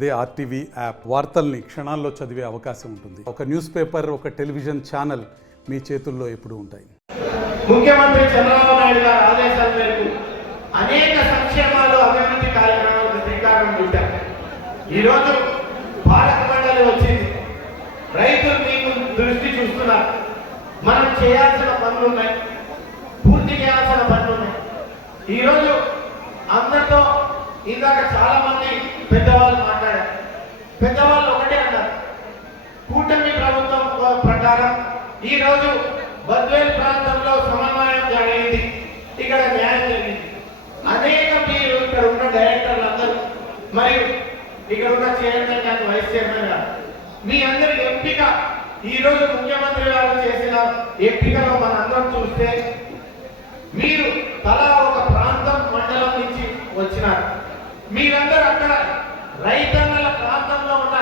అదే RTV app వార్తల్ని క్షణాల్లో చదివే అవకాశం ఉంటుంది. ఒక న్యూస్ పేపర్, ఒక టెలివిజన్ ఛానల్ మీ చేతుల్లో ఎప్పుడూ ఉంటాయి. ముఖ్యమంత్రి చంద్రబాబు నాయుడు గారి ఆదేశాల మేరకు అనేక సంక్షేమాలు, అభివృద్ధి కార్యక్రమాలకు శ్రీకారం చుట్టారు. ఈరోజు పాలక మండలి వచ్చింది. రైతులు మీకు దృష్టి చూస్తున్నారు. మనం చేయాల్సిన పనులు ఉన్నాయి, పూర్తి చేయాల్సిన పనులు ఉన్నాయి. ఈరోజు అందరితో ఇందాక చాలా మంది పెద్దవాళ్ళు మాట్లాడారు. పెద్దవాళ్ళు ఒకటే అన్నారు, కూటమి ప్రభుత్వం ప్రకారం ఈరోజు బద్వేల్ ప్రాంతంలో సమన్వయం జరిగింది, ఇక్కడ న్యాయం జరిగింది. అనేక మీరు ఇక్కడ ఉన్న డైరెక్టర్లు అందరూ మరియు ఇక్కడ ఉన్న చైర్మన్ గారు, వైస్ చైర్మన్ గారు, మీ అందరి ఎంపిక ఈరోజు ముఖ్యమంత్రి గారు చేసిన ఎంపికలో మన అందరం చూస్తే మీరు తలా ఒక ప్రాంతం, మండలం నుంచి వచ్చినారు. మీరందరూ అక్కడ రైతన్నల ప్రాంతంలో ఉన్న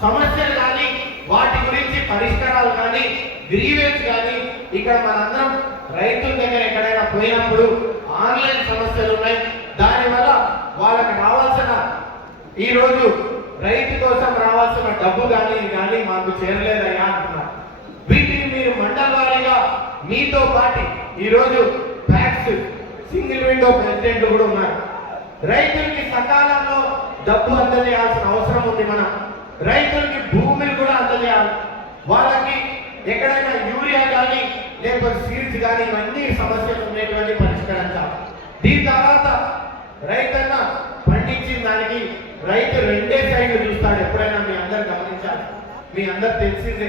సమస్యలు కానీ, వాటి గురించి పరిష్కారాలు కానీ, గ్రీవెన్స్ కానీ, ఇక్కడ మనందరం రైతుల దగ్గర ఎక్కడైనా పోయినప్పుడు ఆన్లైన్ సమస్యలు ఉన్నాయి. దానివల్ల వాళ్ళకి రావాల్సిన ఈరోజు రైతు కోసం రావాల్సిన డబ్బు కానీ మాకు చేరలేదయ్యా అంటున్నారు. వీటిని మీరు మండల వారీగా మీతో పాటు ఈరోజు ఫ్యాక్స్ సింగిల్ విండో ప్రెసిడెంట్ కూడా ఉన్నారు. రైతులకి సకాలంలో డబ్బు అందజేయాల్సిన అవసరం ఉంది. మనం రైతులకి భూములు కూడా అందజేయాలి. వాళ్ళకి ఎక్కడైనా యూరియా కానీ లేకపోతే సీడ్స్ కానీ ఇవన్నీ సమస్యలు ఉండేటువంటి పరిష్కరించాలి. దీని తర్వాత రైతన్న పండించిన దానికి రైతు రెండే సైడ్లు చూస్తాడు. ఎప్పుడైనా మీ అందరు గమనించాలి, మీ అందరు తెలిసిందే.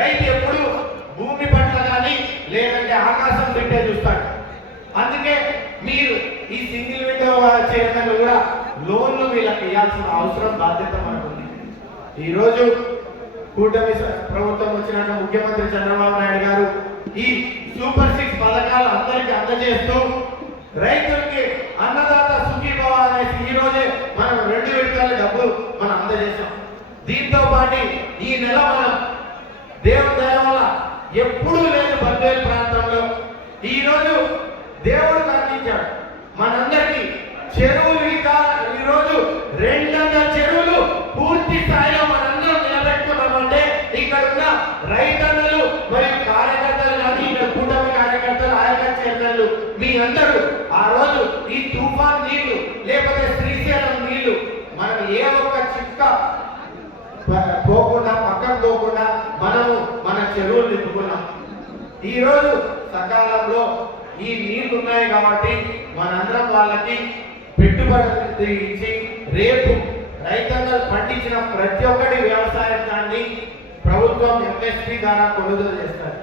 రైతు ఎప్పుడు భూమి పట్ల కానీ లేదంటే ఆకాశం పెట్టే చూస్తాడు. అందుకే మీరు ఈ సింగిల్ విండో చైర్మన్ కూడా లోన్లు వీళ్ళకి ఇవ్వాల్సిన అవసరం, బాధ్యత మనకుంది. ఈరోజు కూటమి ప్రభుత్వం వచ్చినాక ముఖ్యమంత్రి చంద్రబాబు నాయుడు గారు ఈ సూపర్ 6 పథకాలు అందరికీ అందజేస్తూ రైతులకి అన్నదాత సుఖీభవ అనేసి ఈ రోజే మనం 2 విడతల డబ్బు మనం అందజేసాం. దీంతో పాటు ఈ నెల మనం దేవుని దయ వల్ల ఎప్పుడూ లేదు బద్వేల్ ప్రాంతంలో ఈరోజు దేవుడు కనిపించాడు మనందరికీ. చెరువులు ఈరోజు 200 చెరువులు పూర్తి స్థాయిలో మనందరం నిలబెట్టుకున్నామంటే ఇక్కడ ఉన్న రైతన్నలు మరియు కార్యకర్తలు కానీ, ఇక్కడ కూటమి కార్యకర్తలు, ఆయా చైర్మన్లు మీ అందరూ ఆ రోజు ఈ తుఫాన్ నీళ్లు లేకపోతే శ్రీశైలం నీళ్లు మనం ఏ ఒక్క చిక్క పోకుండా, పక్కకు పోకుండా మనము మన చెరువులు నింపుకున్నాం. ఈరోజు సకాలంలో ఈ నీళ్లు ఉన్నాయి కాబట్టి మనందరం వాళ్ళకి పెట్టుబడి ఇచ్చి రేపు రైతన్నలు పండించిన ప్రతి ఒక్కటి వ్యవసాయాన్ని ప్రభుత్వం ఎంఎస్పీ ద్వారా కొనుగోలు చేస్తారు.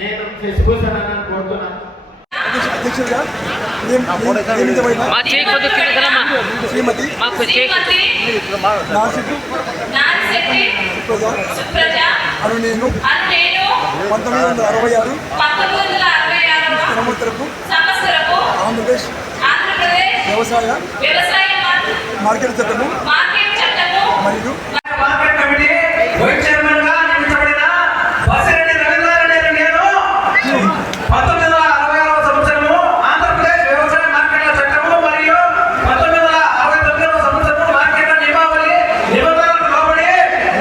నేను శశిభూషణ్ అన్న కోరుతున్నాను. నేను 1966 సంవత్సరపు ఆంధ్రప్రదేశ్ వ్యవసాయ మార్కెట్ చట్టము మరియు మార్కెట్ కమిటీ వైస్ చైర్మన్ గా నియమించబడిన బసిరెడ్డి రవీంద్రారెడ్డి నేను 1966 సంవత్సరము ఆంధ్రప్రదేశ్ వ్యవసాయ మార్కెట్ల చట్టము మరియు 1969 సంవత్సరము మార్కెట్ల నియమావళి నిబంధనలకు లోబడి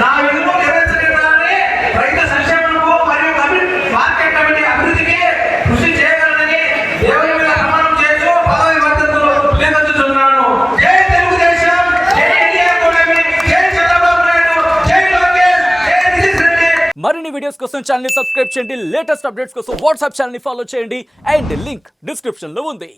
నా విధులు నిర్వహించగలనని, రైతు సంక్షేమముకు మరియు మార్కెట్ కమిటీ అభివృద్ధికి కృషి చేయగలనని దేవుని మీద ప్రమాణం చేస్తూ పదవి బాధ్యతలు స్వీకరిస్తున్నాను. జై తెలుగుదేశం, జై ఇండియా కూటమి, జై చంద్రబాబు నాయుడు, జై లోకేష్, జై నితీష్ రెడ్డి. మరిన్ని వీడియోస్ కోసం ఛానల్ ని సబ్స్క్రైబ్ చేయండి. లేటెస్ట్ అప్డేట్స్ కోసం వాట్సాప్ ఛానల్ ని ఫాలో చేయండి. అండ్ లింక్ డిస్క్రిప్షన్ లో ఉంది.